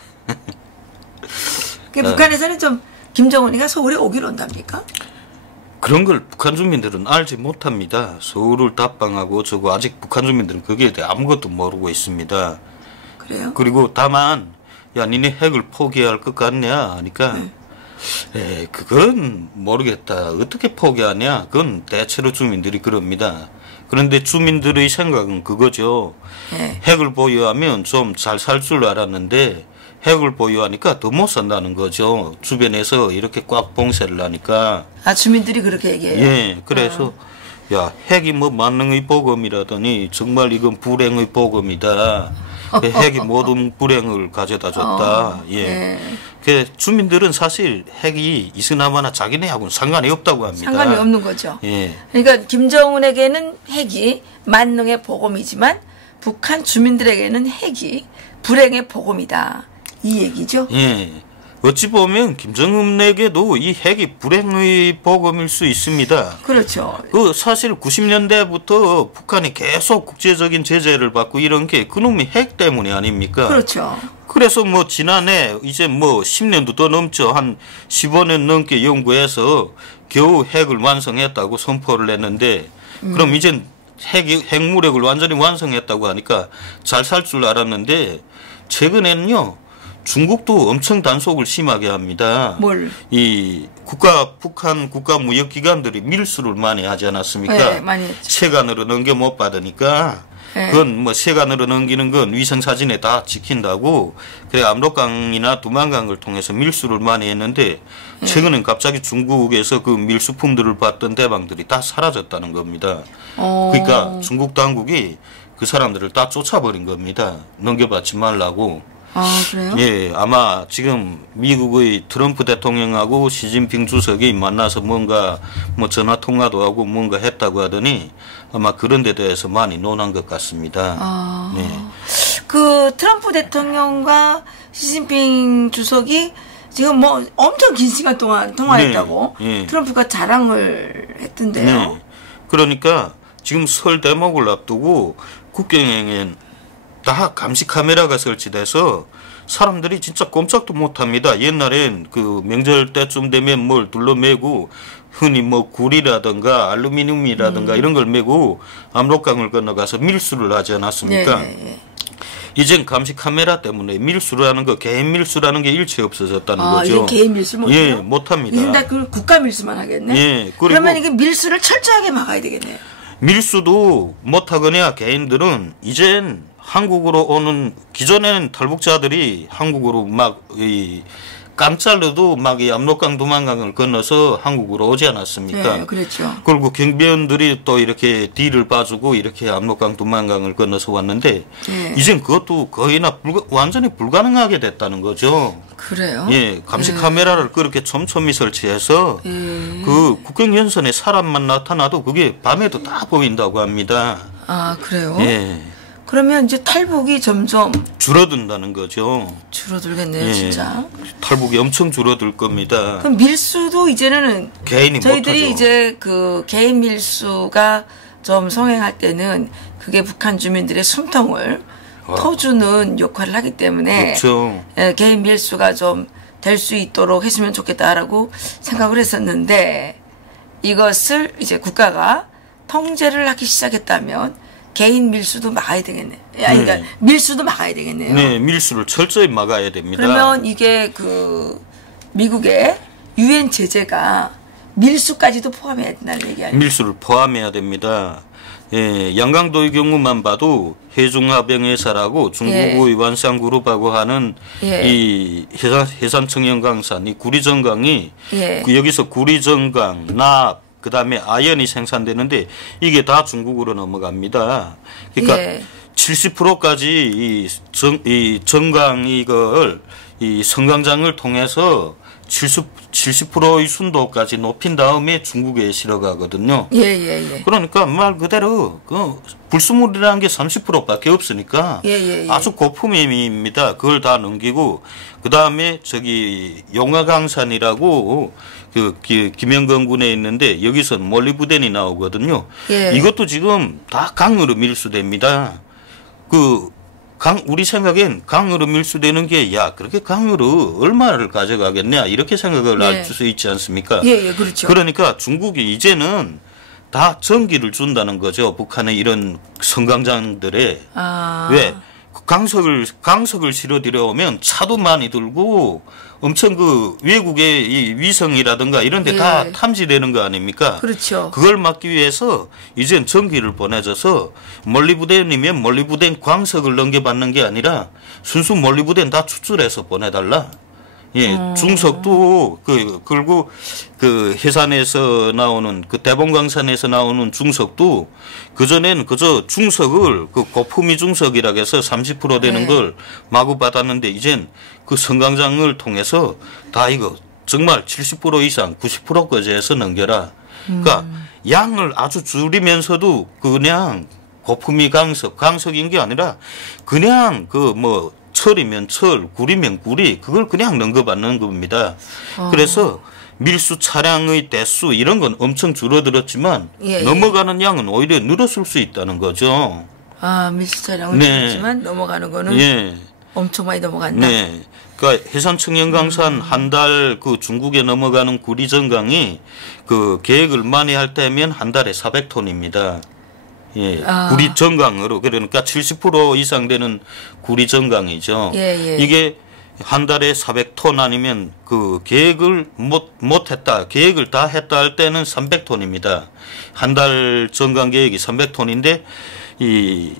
북한에서는 좀 김정은이가 서울에 오기로 온답니까? 그런 걸 북한 주민들은 알지 못합니다. 서울을 답방하고 저거 아직 북한 주민들은 거기에 대해 아무것도 모르고 있습니다. 그래요? 그리고 다만 야 니네 핵을 포기할 것 같냐 하니까 그건 모르겠다. 어떻게 포기하냐? 그건 대체로 주민들이 그럽니다. 그런데 주민들의 생각은 그거죠. 네. 핵을 보유하면 좀 잘 살 줄 알았는데 핵을 보유하니까 더 못 산다는 거죠. 주변에서 이렇게 꽉 봉쇄를 하니까. 아, 주민들이 그렇게 얘기해요? 예, 그래서 야 핵이 뭐 만능의 복음이라더니 정말 이건 불행의 복음이다. 핵이 모든 불행을 가져다 줬다. 예. 그 주민들은 사실 핵이 이스나마나 자기네하고는 상관이 없다고 합니다. 상관이 없는 거죠. 예. 그러니까 김정은에게는 핵이 만능의 복음이지만 북한 주민들에게는 핵이 불행의 복음이다. 이 얘기죠. 예. 어찌 보면 김정은에게도 이 핵이 불행의 복음일 수 있습니다. 그렇죠. 그 사실 90년대부터 북한이 계속 국제적인 제재를 받고 이런 게 그놈의 핵 때문이 아닙니까? 그렇죠. 그래서 뭐 지난해 이제 뭐 10년도 더 넘죠. 한 15년 넘게 연구해서 겨우 핵을 완성했다고 선포를 했는데 그럼 이젠 핵무력을 완전히 완성했다고 하니까 잘 살 줄 알았는데 최근에는요. 중국도 엄청 단속을 심하게 합니다. 뭘? 이 북한 국가무역기관들이 밀수를 많이 하지 않았습니까? 네, 많이 했죠. 세관으로 넘겨 못 받으니까 네. 그건 뭐 세관으로 넘기는 건 위성사진에 다 찍힌다고 그래 압록강이나 두만강을 통해서 밀수를 많이 했는데 최근엔 갑자기 중국에서 그 밀수품들을 받던 대방들이 다 사라졌다는 겁니다. 그러니까 중국 당국이 그 사람들을 다 쫓아버린 겁니다. 넘겨받지 말라고. 아, 그래요? 예, 아마 지금 미국의 트럼프 대통령하고 시진핑 주석이 만나서 뭔가 뭐 전화 통화도 하고 뭔가 했다고 하더니 아마 그런 데 대해서 많이 논한 것 같습니다. 아, 네. 그 트럼프 대통령과 시진핑 주석이 지금 뭐 엄청 긴 시간 동안 통화했다고 네, 네. 트럼프가 자랑을 했던데요. 네. 그러니까 지금 설 대목을 앞두고 국경에는 다 감시 카메라가 설치돼서 사람들이 진짜 꼼짝도 못합니다. 옛날엔 그 명절 때쯤 되면 뭘 둘러매고 흔히 뭐 굴이라든가 알루미늄이라든가 이런 걸 메고 압록강을 건너가서 밀수를 하지 않았습니까? 네. 이젠 감시 카메라 때문에 밀수라는 거, 개인 밀수라는 게 일체 없어졌다는 거죠. 이제 개인 밀수 못해요? 예, 못합니다. 이제 다 그 국가 밀수만 하겠네. 예, 그러면 이게 밀수를 철저하게 막아야 되겠네요. 밀수도 못하거나 개인들은 이젠 한국으로 오는 기존에는 탈북자들이 한국으로 막 이 깜짝로도 막 이 압록강 두만강을 건너서 한국으로 오지 않았습니까? 네, 그렇죠. 그리고 경비원들이 또 이렇게 뒤를 봐주고 이렇게 압록강 두만강을 건너서 왔는데 이젠 그것도 거의나 완전히 불가능하게 됐다는 거죠. 그래요? 예, 감시 카메라를 그렇게 촘촘히 설치해서 그 국경연선에 사람만 나타나도 그게 밤에도 다 보인다고 합니다. 아, 그래요? 예. 그러면 이제 탈북이 점점 줄어든다는 거죠. 줄어들겠네요, 예. 진짜. 탈북이 엄청 줄어들 겁니다. 그럼 밀수도 이제는 개인이 저희들이 못하죠. 이제 그 개인 밀수가 좀 성행할 때는 그게 북한 주민들의 숨통을 터주는 역할을 하기 때문에 그렇죠. 예, 개인 밀수가 좀 될 수 있도록 했으면 좋겠다라고 생각을 했었는데 이것을 이제 국가가 통제를 하기 시작했다면 개인 밀수도 막아야 되겠네. 그러니까 밀수도 막아야 되겠네요. 네, 밀수를 철저히 막아야 됩니다. 그러면 이게 그 미국의 유엔 제재가 밀수까지도 포함해야 된다는 얘기 아니에요? 밀수를 포함해야 됩니다. 예, 양강도의 경우만 봐도 해중화병회사라고 중국의 완쌍그룹하고 하는 이 해산청년강산, 이 구리정강이 여기서 구리정강, 납, 그 다음에 아연이 생산되는데 이게 다 중국으로 넘어갑니다. 그러니까 70%까지 이 정강 이걸 이 성강장을 통해서 70%의 순도까지 높인 다음에 중국에 실어가거든요. 예, 예, 예. 그러니까 말 그대로 그 불순물이라는 게 30%밖에 없으니까 예, 예, 예. 아주 고품입니다. 그걸 다 넘기고 그 다음에 저기 용화강산이라고 그 김영건 군에 있는데 여기서 몰리브덴이 나오거든요. 예. 이것도 지금 다 강으로 밀수됩니다. 우리 생각엔 강으로 밀수되는 게, 야, 그렇게 강으로 얼마를 가져가겠냐, 이렇게 생각을 할 수 있지 않습니까? 예, 예, 그렇죠. 그러니까 중국이 이제는 다 전기를 준다는 거죠. 북한의 이런 성강장들에. 아. 왜? 강석을 실어 들여오면 차도 많이 들고 엄청 그 외국의 이 위성이라든가 이런 데 다 예. 탐지되는 거 아닙니까? 그렇죠. 그걸 막기 위해서 이젠 전기를 보내줘서 몰리브덴이면 몰리브덴 광석을 넘겨받는 게 아니라 순수 몰리브덴 다 추출해서 보내달라. 예, 중석도 그리고 그 해산에서 나오는 그 대봉강산에서 나오는 중석도 그전엔 그저 중석을 그 고품위 중석이라고 해서 30% 되는 네. 걸 마구 받았는데 이젠 그 성강장을 통해서 다 이거 정말 70% 이상 90%까지 해서 넘겨라. 그러니까 양을 아주 줄이면서도 그냥 고품위 강석인 게 아니라 그냥 철이면 철, 구리면 구리, 그걸 그냥 넘겨받는 겁니다. 그래서 밀수 차량의 대수 이런 건 엄청 줄어들었지만 예, 예. 넘어가는 양은 오히려 늘었을 수 있다는 거죠. 아, 밀수 차량은 네. 그렇지만 넘어가는 거는 예. 엄청 많이 넘어간다. 네. 그러니까 해산 청년강산 한 달 그 중국에 넘어가는 구리 전강이 그 계획을 많이 할 때면 한 달에 400톤입니다. 예, 아. 구리 전강으로 그러니까 70% 이상 되는 구리 전강이죠. 예, 예. 이게 한 달에 400톤 아니면 그 계획을 못했다, 계획을 다 했다 할 때는 300톤입니다. 한 달 전강 계획이 300톤인데 이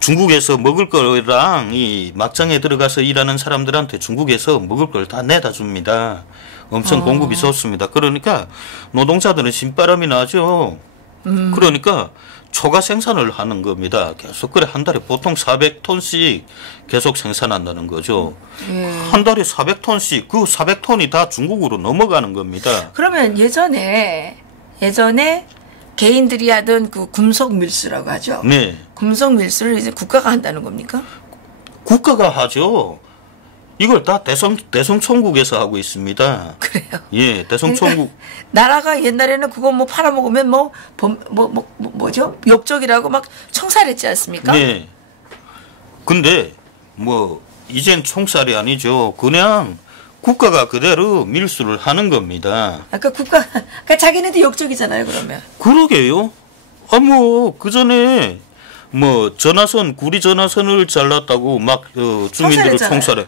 중국에서 먹을 거랑 이 막장에 들어가서 일하는 사람들한테 중국에서 먹을 걸 다 내다 줍니다. 엄청 공급이 좋습니다. 그러니까 노동자들은 신바람이 나죠. 그러니까 초과 생산을 하는 겁니다. 계속 그래 한 달에 보통 400톤씩 계속 생산한다는 거죠. 한 달에 400톤씩 그 400톤이 다 중국으로 넘어가는 겁니다. 그러면 예전에 개인들이 하던 그 금속 밀수라고 하죠. 네. 금속 밀수를 이제 국가가 한다는 겁니까? 국가가 하죠. 이걸 다 대성총국에서 하고 있습니다. 그래요. 예, 대성총국. 나라가 옛날에는 그거 뭐 팔아먹으면 뭐죠? 욕적이라고 막 청살했지 않습니까? 네. 근데 이젠 총살이 아니죠. 그냥 국가가 그대로 밀수를 하는 겁니다. 아까 그러니까 자기네도 욕적이잖아요, 그러면. 그러게요. 그 전에 구리 전화선을 잘랐다고 막 주민들을 청살했잖아요. 총살해.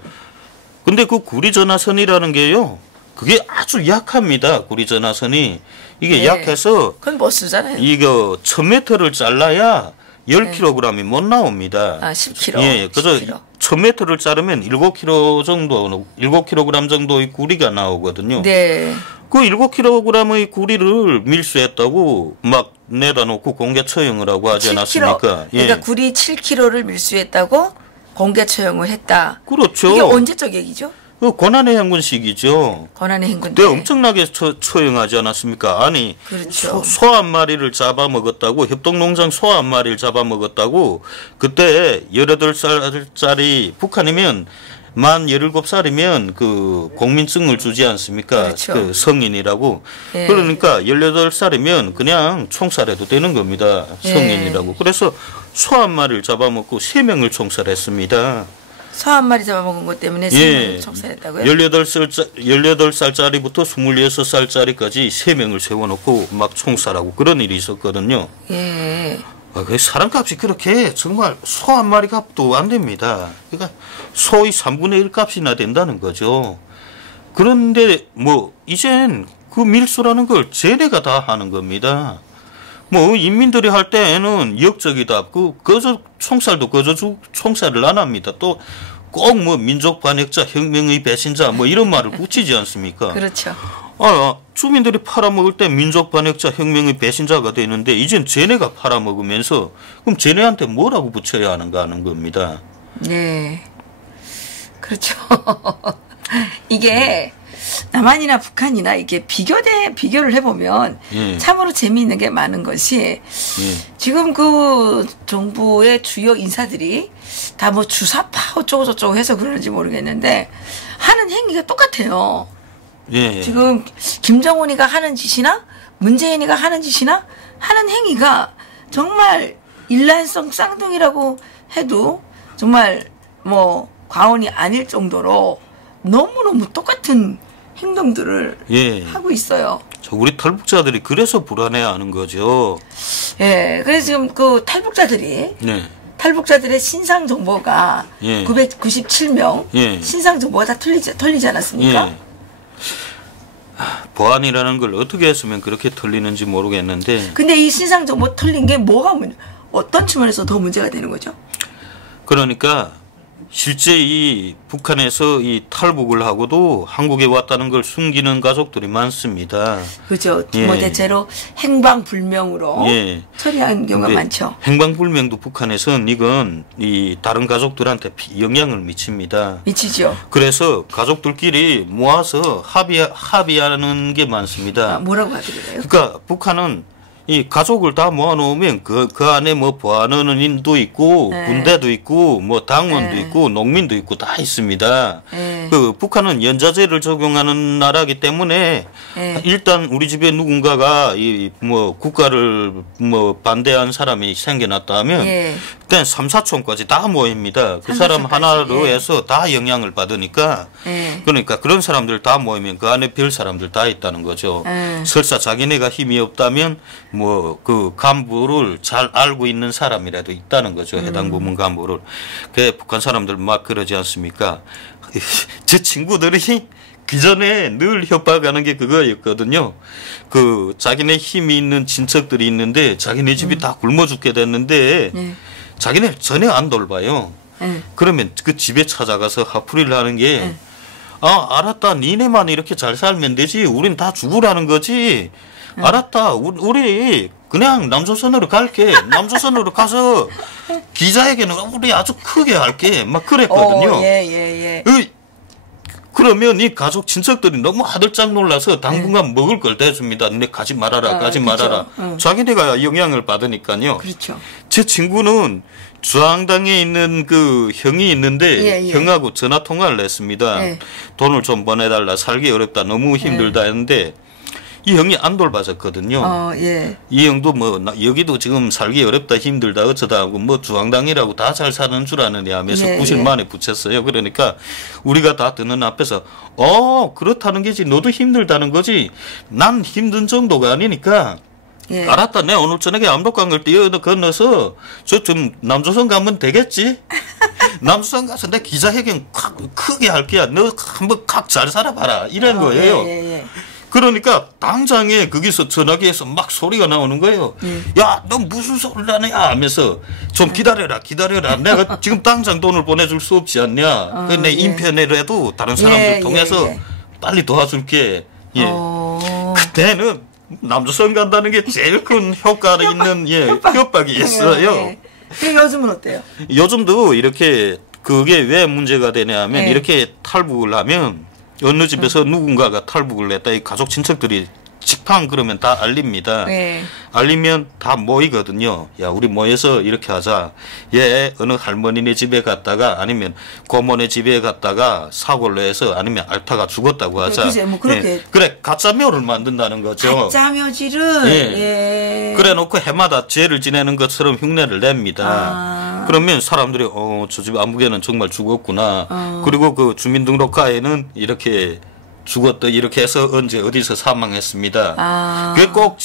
근데 그 구리 전화선이라는 게요. 그게 아주 약합니다. 구리 전화선이. 이게 네. 약해서 그건 못 쓰잖아요. 이거 1000m를 잘라야 10kg이 못 나옵니다. 아, 10kg. 예, 그래서 10kg. 1000m를 자르면 7kg 정도, 7kg 정도의 구리가 나오거든요. 네. 그 7kg의 구리를 밀수했다고 막 내다 놓고 공개 처형을 하고 하지 7kg. 않았습니까? 그러니까 구리 7kg를 밀수했다고 공개 처형을 했다. 그렇죠. 이게 언제적 얘기죠? 그 고난의 행군식이죠. 권한의 행군대. 그때 엄청나게 처형하지 않았습니까? 아니, 그렇죠. 소 한 마리를 잡아먹었다고, 협동농장 소 한 마리를 잡아먹었다고, 그때 18살짜리 북한이면 만 17살이면 그 공민증을 주지 않습니까? 그렇죠. 그 성인이라고. 예. 그러니까 18살이면 그냥 총살해도 되는 겁니다. 성인이라고. 그래서 소 한 마리를 잡아먹고 3명을 총살했습니다. 소 한 마리 잡아먹은 것 때문에 예. 총살했다고요? 18살짜리부터 26살짜리까지 3명을 세워놓고 막 총살하고 그런 일이 있었거든요. 예. 그 사람값이 그렇게 정말 소 한 마리 값도 안 됩니다. 그러니까 소의 3분의 1 값이나 된다는 거죠. 그런데 이젠 그 밀수라는 걸 쟤네가 다 하는 겁니다. 인민들이 할 때에는 역적이다. 거저 총살도 총살을 안 합니다. 또 꼭 민족 반역자, 혁명의 배신자 이런 말을 붙이지 않습니까? 그렇죠. 주민들이 팔아먹을 때 민족 반역자, 혁명의 배신자가 되는데 이젠 쟤네가 팔아먹으면서 그럼 쟤네한테 뭐라고 붙여야 하는가 하는 겁니다. 네. 그렇죠. 이게 남한이나 북한이나 이게 비교를 해보면 예. 참으로 재미있는 게 많은 것이 예. 지금 그 정부의 주요 인사들이 다 뭐 주사파 어쩌고저쩌고 해서 그러는지 모르겠는데 하는 행위가 똑같아요. 예. 지금 김정은이가 하는 짓이나 문재인이가 하는 짓이나 하는 행위가 정말 일란성 쌍둥이라고 해도 정말 뭐 과언이 아닐 정도로 너무너무 똑같은 행동들을 예. 하고 있어요. 우리 탈북자들이 그래서 불안해하는 거죠. 예, 그래서 지금 그 탈북자들이 네. 탈북자들의 신상 정보가 예. 997명 예. 신상 정보가 다 털리지 않았습니까? 예. 보안이라는 걸 어떻게 했으면 그렇게 털리는지 모르겠는데. 근데 이 신상 정보 털린 게 어떤 측면에서 더 문제가 되는 거죠? 그러니까 실제 이 북한에서 이 탈북을 하고도 한국에 왔다는 걸 숨기는 가족들이 많습니다. 그렇죠. 예. 뭐 대체로 행방불명으로 예. 처리한 경우가 많죠. 행방불명도 북한에서는 이건 이 다른 가족들한테 영향을 미칩니다. 미치죠. 그래서 가족들끼리 모아서 합의하는 게 많습니다. 아, 뭐라고 하더라고요? 그러니까 북한은 이 가족을 다 모아놓으면 그 안에 뭐 보안원인도 있고 네. 군대도 있고 뭐 당원도 네. 있고 농민도 있고 다 있습니다. 네. 그 북한은 연좌제를 적용하는 나라이기 때문에 네. 일단 우리 집에 누군가가 이 뭐 국가를 뭐 반대한 사람이 생겨났다 하면 네. 일단 3, 4촌까지 다 모입니다. 그 3, 사람 4촌까지. 하나로 예. 해서 다 영향을 받으니까 예. 그러니까 그런 사람들 다 모이면 그 안에 별 사람들 다 있다는 거죠. 설사 자기네가 힘이 없다면 뭐 그 간부를 잘 알고 있는 사람이라도 있다는 거죠. 해당 부문 간부를. 그 북한 사람들 막 그러지 않습니까? 제 친구들이 기존에 늘 협박하는 게 그거였거든요. 그 자기네 힘이 있는 친척들이 있는데 자기네 집이 다 굶어 죽게 됐는데 자기네 전혀 안 돌봐요. 그러면 그 집에 찾아가서 화풀이를 하는 게 아, 알았다. 니네만 이렇게 잘 살면 되지. 우린 다 죽으라는 거지. 알았다. 우리 그냥 남조선으로 갈게. 남조선으로 가서 기자회견을 우리 아주 크게 할게. 막 그랬거든요. 예. 그러면 이 가족 친척들이 너무 하들짝 놀라서 당분간 먹을 걸 대줍니다. 네 가지 말아라. 가지 말아라. 자기네가 영향을 받으니까요. 그렇죠. 제 친구는 주황당에 있는 그 형이 있는데 형하고 전화 통화를 했습니다. 돈을 좀 보내달라. 살기 어렵다. 너무 힘들다 했는데 이 형이 안 돌봐졌거든요. 이 형도 뭐 여기도 지금 살기 어렵다 힘들다 어쩌다 하고 뭐 주황당이라고 다 잘 사는 줄 아느냐 하면서 구실만에 붙였어요. 그러니까 우리가 다 듣는 앞에서 그렇다는 게지 너도 힘들다는 거지 난 힘든 정도가 아니니까 알았다. 내가 오늘 저녁에 압록강을 건너서 좀 남조선 가면 되겠지? 남조선 가서 내 기자회견 크게 할 거야. 너 한번 각 잘 살아봐라. 이런 거예요. 그러니까 당장에 거기서 전화기에서 막 소리가 나오는 거예요. 야, 너 무슨 소리를 하냐 하면서 좀 기다려라. 내가 지금 당장 돈을 보내줄 수 없지 않냐. 내 인편이라도 다른 사람들 통해서 빨리 도와줄게. 그때는 남조선 간다는 게 제일 큰 효과가 있는 협박이었어요. 요즘은 어때요? 요즘도 이렇게 그게 왜 문제가 되냐 하면 이렇게 탈북을 하면 어느 집에서 누군가가 탈북을 했다. 이 가족 친척들이 직방 그러면 다 알립니다. 알리면 다 모이거든요. 야, 우리 모여서 이렇게 하자. 얘 어느 할머니네 집에 갔다가 아니면 고모네 집에 갔다가 사고를 해서 아니면 앓다가 죽었다고 하자. 글쎄, 뭐 그렇게. 그래, 가짜묘를 만든다는 거죠. 가짜묘지를. 그래 놓고 해마다 죄를 지내는 것처럼 흉내를 냅니다. 그러면 사람들이 저 집 아무개는 정말 죽었구나. 그리고 그 주민등록카에는 이렇게 죽었다 이렇게 해서 언제 어디서 사망했습니다. 그게 꼭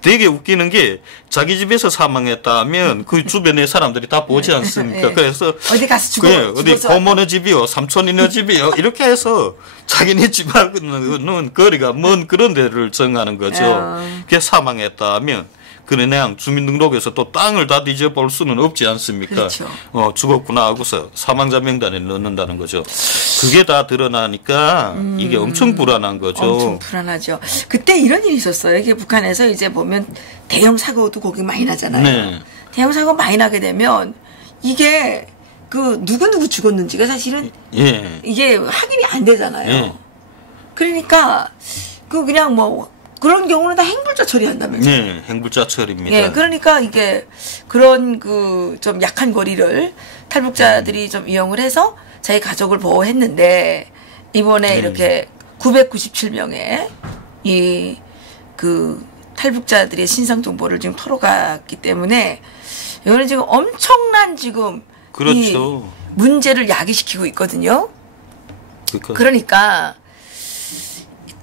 되게 웃기는 게 자기 집에서 사망했다면 그 주변의 사람들이 다 보지 않습니까? 그래서 어디 가서 어디 고모네 집이요, 삼촌이네 집이요 이렇게 해서 자기네 집하고는 거리가 먼 그런 데를 정하는 거죠. 그게 사망했다면 그냥 주민등록에서 또 땅을 다 뒤져볼 수는 없지 않습니까? 그렇죠. 죽었구나 하고서 사망자 명단에 넣는다는 거죠. 그게 다 드러나니까 이게 엄청 불안한 거죠. 엄청 불안하죠. 그때 이런 일이 있었어요. 이게 북한에서 이제 보면 대형 사고도 거기 많이 나잖아요. 대형 사고 많이 나게 되면 이게 누구 죽었는지가 사실은 이게 확인이 안 되잖아요. 그러니까 그냥 뭐 그런 경우는 다 행불자 처리한다면서. 네, 행불자 처리입니다. 예, 그러니까 이게 그런 좀 약한 거리를 탈북자들이 좀 이용을 해서 자기 가족을 보호했는데 이번에 이렇게 997명의 탈북자들의 신상 정보를 지금 털어갔기 때문에 이거는 지금 엄청난 지금 그렇죠. 이 문제를 야기시키고 있거든요. 그러니까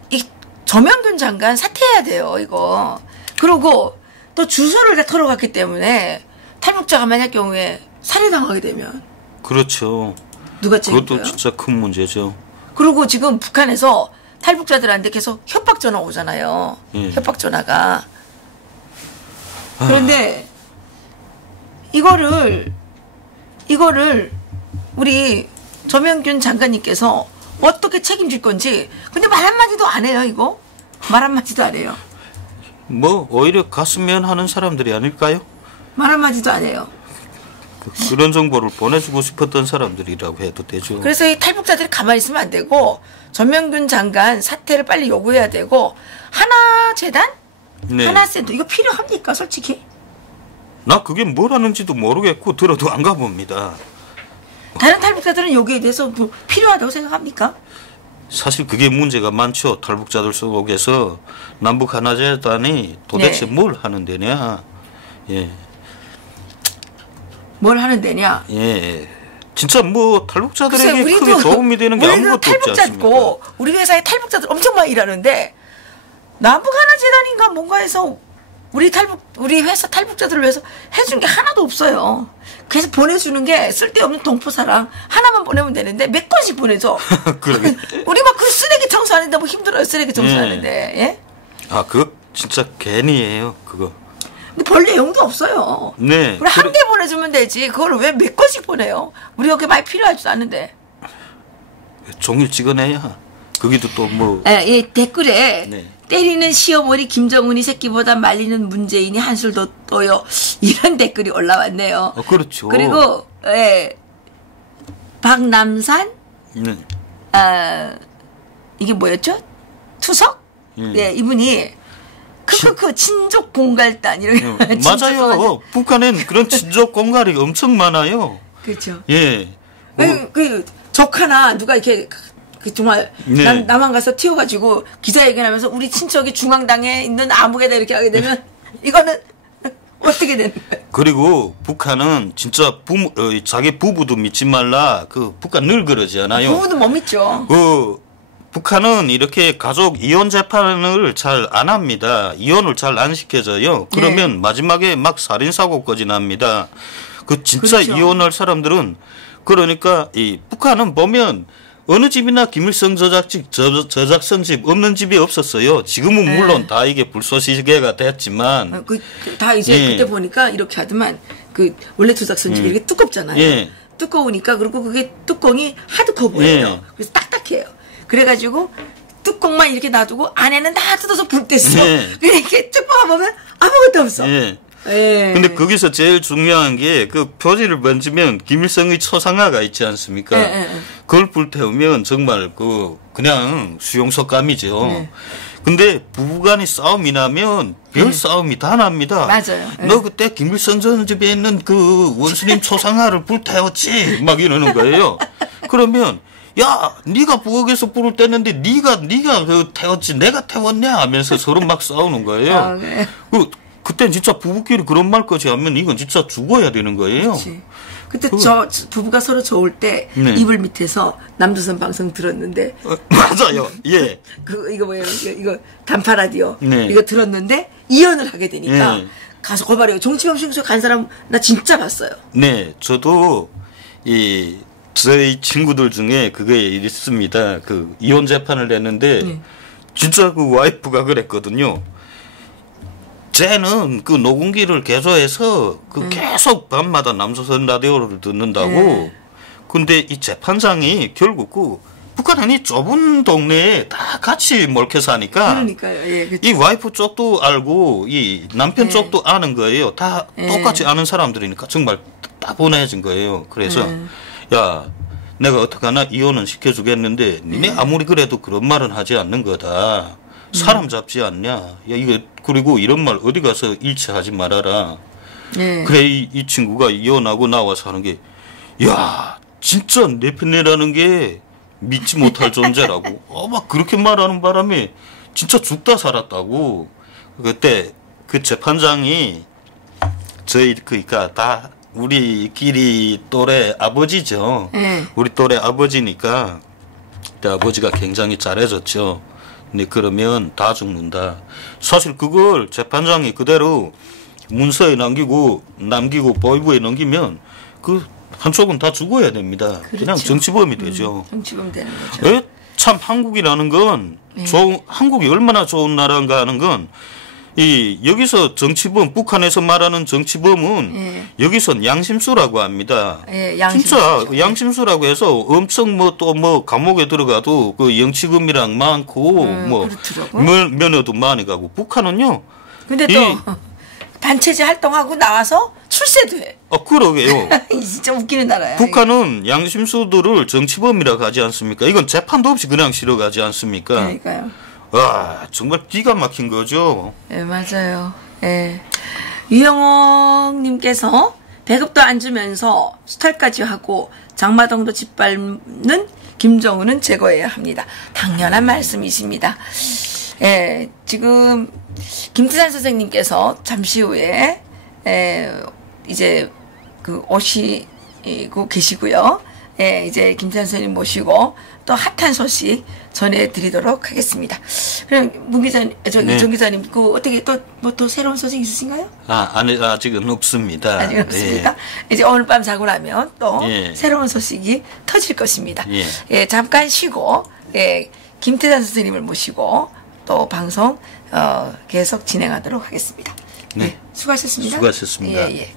이 조명균 장관 사퇴해야 돼요, 이거. 그리고 또 주소를 다 털어갔기 때문에 탈북자가 만약 경우에 살해당하게 되면 그렇죠. 누가 책임져요? 그것도 진짜 큰 문제죠. 그리고 지금 북한에서 탈북자들한테 계속 협박 전화 오잖아요. 예. 협박 전화가. 그런데 이거를 우리 조명균 장관님께서 어떻게 책임질 건지. 근데 말 한마디도 안 해요, 이거. 말 한마디도 안 해요. 뭐 오히려 갔으면 하는 사람들이 아닐까요? 말 한마디도 안 해요. 그런 정보를 보내주고 싶었던 사람들이라고 해도 되죠. 그래서 이 탈북자들이 가만히 있으면 안 되고 전명균 장관 사퇴를 빨리 요구해야 되고 하나재단? 네. 하나센터 이거 필요합니까 솔직히? 나 그게 뭘 하는지도 모르겠고 들어도 안 가봅니다. 다른 탈북자들은 여기에 대해서 뭐 필요하다고 생각합니까? 사실 그게 문제가 많죠. 탈북자들 속에서 남북 하나재단이 도대체 네. 뭘 하는 데냐. 예. 뭘 하는 데냐? 예. 진짜 뭐 탈북자들에게 글쎄, 크게 도움이 되는 게 아무것도 없지 않습니까? 탈북자고 우리 회사에 탈북자들 엄청 많이 일하는데 남북 하나재단인가 뭔가 해서 우리 회사 탈북자들을 위해서 해준 게 하나도 없어요. 그래서 보내주는 게 쓸데없는 동포사랑 하나만 보내면 되는데 몇 건씩 보내줘. 그러게. 우리 막 그 쓰레기 청소하는데 뭐 힘들어요. 쓰레기 청소하는데. 예? 아, 그거 진짜 괜히예요. 그거. 근데 볼 내용도 없어요. 네. 우리 한 개 보내주면 되지. 그걸 왜 몇 건씩 보내요? 우리가 그렇게 많이 필요하지도 않은데. 종일 찍어내야. 거기도 또 뭐. 예, 이 댓글에 네. 때리는 시어머니 김정은이 새끼보다 말리는 문재인이 한술 더 떠요. 이런 댓글이 올라왔네요. 그렇죠. 그리고 박남산 네. 이게 뭐였죠? 투석? 네, 이분이 크크크 친족 공갈단 이렇게 맞아요. 북한엔 그런 친족 공갈이 엄청 많아요. 그렇죠. 예. 적 하나 누가 이렇게 정말 네. 남한 가서 튀어가지고 기자회견하면서 우리 친척이 중앙당에 있는 아무개다 이렇게 하게 되면 이거는 어떻게 되는 거예요? 그리고 북한은 진짜 자기 부부도 믿지 말라. 북한 늘 그러지 않아요. 부부도 못 믿죠. 북한은 이렇게 가족 이혼 재판을 잘 안 합니다. 이혼을 잘 안 시켜줘요. 그러면 네. 마지막에 막 살인사고까지 납니다. 진짜 그렇죠. 이혼할 사람들은 그러니까 이 북한은 보면 어느 집이나 김일성 저작성 집 없는 집이 없었어요. 지금은 물론 다 이게 불쏘시개가 됐지만 다 이제 그때 보니까 이렇게 하더만 원래 저작선집이 이렇게 두껍잖아요. 예. 두꺼우니까 그리고 그게 뚜껑이 하드커버예요. 예. 그래서 딱딱해요. 그래가지고 뚜껑만 이렇게 놔두고 안에는 다 뜯어서 불 뗐어. 예. 이렇게 뚜껑을 보면 아무것도 없어. 예. 예. 근데 거기서 제일 중요한 게 표지를 만지면 김일성의 초상화가 있지 않습니까? 예. 그걸 불태우면 정말 그냥 수용석감이죠. 네. 근데 부부간에 싸움이 나면 별 싸움이 다 납니다. 맞아요. 너 그때 김일성 전 집에 있는 원수님 초상화를 불태웠지? 막 이러는 거예요. 그러면 야, 네가 부엌에서 불을 뗐는데 네가 태웠지 내가 태웠냐 하면서 서로 막 싸우는 거예요. 네. 그때 진짜 부부끼리 그런 말까지 하면 이건 진짜 죽어야 되는 거예요. 그치. 그때 부부가 서로 좋을 때 네. 이불 밑에서 남조선 방송 들었는데 맞아요. 예. 이거 뭐예요? 이거 단파 라디오 네. 이거 들었는데 이혼을 하게 되니까 네. 가서 거봐요. 정치범신소 간 사람 나 진짜 봤어요. 네, 저도 저희 친구들 중에 그게 있습니다. 이혼 재판을 냈는데 진짜 와이프가 그랬거든요. 쟤는 녹음기를 개조해서 계속 밤마다 남조선 라디오를 듣는다고. 근데 이 재판장이 결국 북한은 이 좁은 동네에 다 같이 몰켜 사니까. 그러니까요. 예, 그렇죠. 이 와이프 쪽도 알고 이 남편 쪽도 아는 거예요. 다 똑같이 아는 사람들이니까 정말 따분해진 거예요. 그래서 야, 내가 어떡하나 이혼은 시켜주겠는데 니네 아무리 그래도 그런 말은 하지 않는 거다. 사람 잡지 않냐. 야, 이거 그리고 이런 말 어디 가서 일치하지 말아라. 네. 그래 이 친구가 이혼하고 나와서 하는 게 야 진짜 내 편이라는 게 믿지 못할 존재라고. 막 그렇게 말하는 바람에 진짜 죽다 살았다고. 그때 그 재판장이 저희 그러니까 다 우리끼리 또래 아버지죠. 네. 우리 또래 아버지니까 그때 아버지가 굉장히 잘해줬죠. 근데 그러면 다 죽는다. 사실 그걸 재판장이 그대로 문서에 남기고 보이부에 넘기면 그 한쪽은 다 죽어야 됩니다. 그렇죠. 그냥 정치범이 되죠. 정치범 되는 거죠. 참 한국이라는 건 한국이 얼마나 좋은 나라인가 하는 건 여기서 정치범 북한에서 말하는 정치범은 여기선 양심수라고 합니다. 진짜 양심수라고 해서 엄청 또 감옥에 들어가도 그 영치금이랑 많고 면허도 많이 가고 북한은요. 근데 또 단체제 활동하고 나와서 출세도 해. 그러게요. 진짜 웃기는 나라야. 북한은 양심수들을 정치범이라고 하지 않습니까? 이건 재판도 없이 그냥 실어가지 않습니까? 그러니까요. 와, 정말 기가 막힌 거죠. 네, 맞아요. 네. 유영옥님께서 배급도 안 주면서 수탈까지 하고 장마동도 짓밟는 김정은은 제거해야 합니다. 당연한 말씀이십니다. 예, 지금 김태산 선생님께서 잠시 후에 이제 그 오시고 계시고요. 예, 이제 김태산 선생님 모시고 또 핫한 소식 전해드리도록 하겠습니다. 그럼 문 기자님, 정 기자님, 그 어떻게 또 새로운 소식 있으신가요? 아직은 없습니다. 아직 없습니까? 이제 오늘 밤 자고 나면 또 새로운 소식이 터질 것입니다. 예, 잠깐 쉬고 김태산 선생님을 모시고 또 방송 계속 진행하도록 하겠습니다. 네, 수고하셨습니다. 수고하셨습니다. 예.